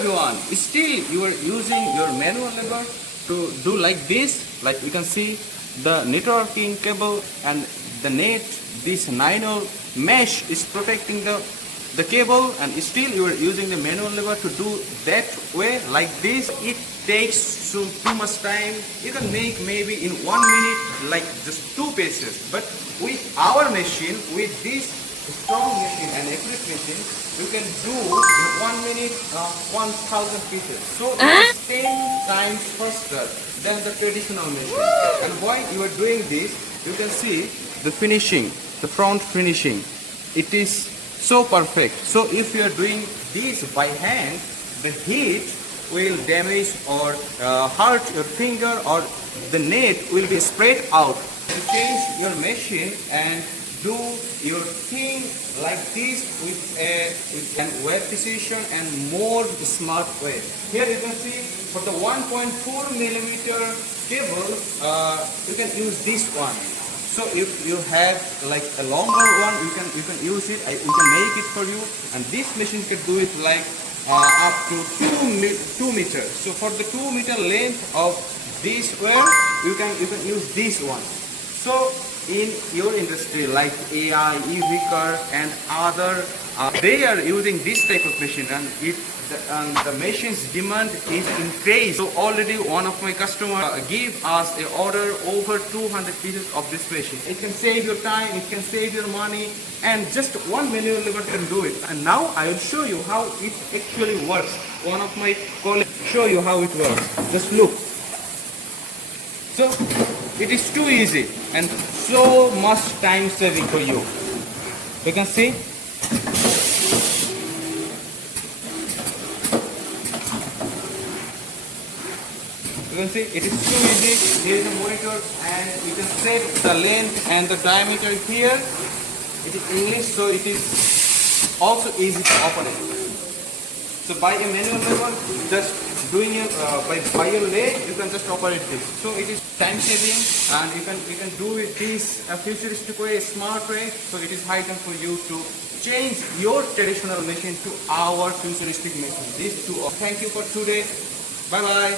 everyone, still you are using your manual lever to do like this. Like you can see the networking cable and the net, this Nynol mesh is protecting the cable, and still you are using the manual lever to do that way like this. It takes too much time. You can make maybe in 1 minute like just 2 pieces, but with our machine, with this strong machine and accurate machine, you can do in 1 minute 1000 pieces. So it is 10 times faster than the traditional machine. And while you are doing this, you can see the finishing, the front finishing. It is so perfect. So if you are doing this by hand, the heat will damage or hurt your finger, or the net will be spread out. To change your machine and do your thing like this with a web precision and more smart way. Here you can see for the 1.4 millimeter cable, you can use this one. So if you have like a longer one, you can use it. We can make it for you, and this machine can do it like up to 2 meters. So for the 2 meter length of this wire, you can use this one. So in your industry like AI, EV car and other, they are using this type of machine, and the machine's demand is increased. So already one of my customers give us a order over 200 pieces of this machine. It can save your time, it can save your money, and just one manual lever can do it. And now I will show you how it actually works. One of my colleagues show you how it works. Just look. So it is too easy and so much time saving for you. You can see. You can see it is too easy. Here is a monitor, and you can set the length and the diameter here. It is English, so it is also easy to operate. So by a manual lever, just doing it by your leg, you can just operate this. So it is time saving, and you can do it this futuristic way, smart way. So it is high time for you to change your traditional machine to our futuristic machine. These two. Thank you for today. Bye bye.